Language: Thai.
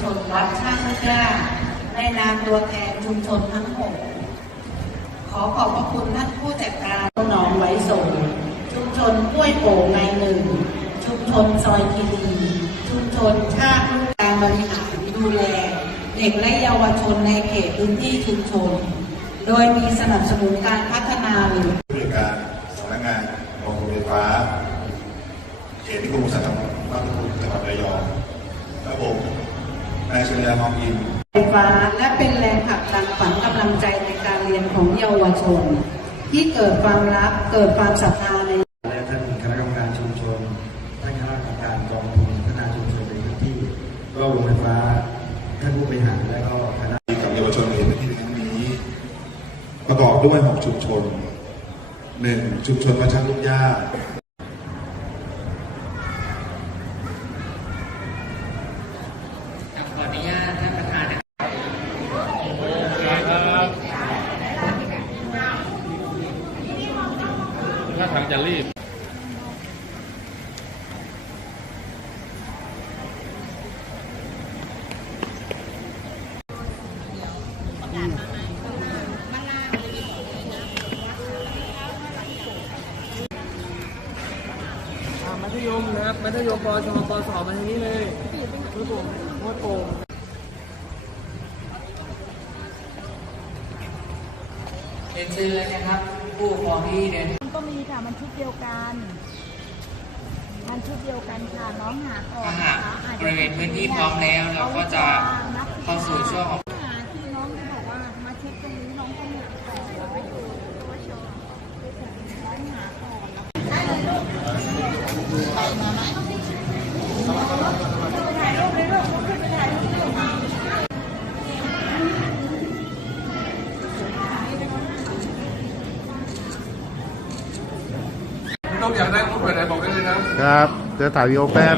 ชนวัดช่างกล้าในนามตัวแทนชุมชนทั้งหกขอขอบพระคุณท่านผู้จัดการหนองไว้ส่ง ชุมชนห้วยโป่งในหนึ่ง ชุมชนซอยคีรีชุมชนชาติลูกการบริหารดูแล เด็กและเยาวชนในเขตพื้นที่ชุมชน โดยมีสนับสนุนการพัฒนาหรือบริการสำนักงานกองทุนไฟฟ้าเขตนิคมอุตสาหกรรมบ้านตะพุจังหวัดระยองและผม นายสุริยามองอินไฟฟ้าและเป็นแรงผลักดันฝังกำลังใจในการเรียนของเยาวชน ที่เกิดความรักเกิดความศรัทธาในและท่านคณะกรรมการชุมชนท่านคณะกรรมการกองทุนพัฒนาชุมชนในพื้นที่ก็โรงไฟฟ้าท่านผู้บริหารและก็คณะกับเยาวชนในพื้นที่ครั้งนี้ ประกอบด้วย6ชุมชน 1. ชุมชนประชันลูกย่า ขออนุญาตท่านประธานนะครับ ถ้าทางจะรีบอ่ามัธยมนะครับ มัธยมปชปสมาทางนี้เลยมือโป่งมือโป่งเรียนเชิญเลยนะครับ ผู้ปกครองที่เดินมัน ก็มีค่ะมันชุดเดียวกัน มันชุดเดียวกันค่ะน้องหาก่อนถ้าหากนะคะอาจบริเวณพื้นที่พร้อมแล้วเราก็จะเข้าสู่ช่วงของหาที่น้องที่บอกว่ามาเช็คตรงนี้น้องต้องหาก่อนแล้วไปดูตัวชมน้องหาก่อนแล้ว ต้องอยากได้รูปแบบไหนบอกได้เลยนะครับ เดี๋ยวถ่ายวีดีโอแป๊บ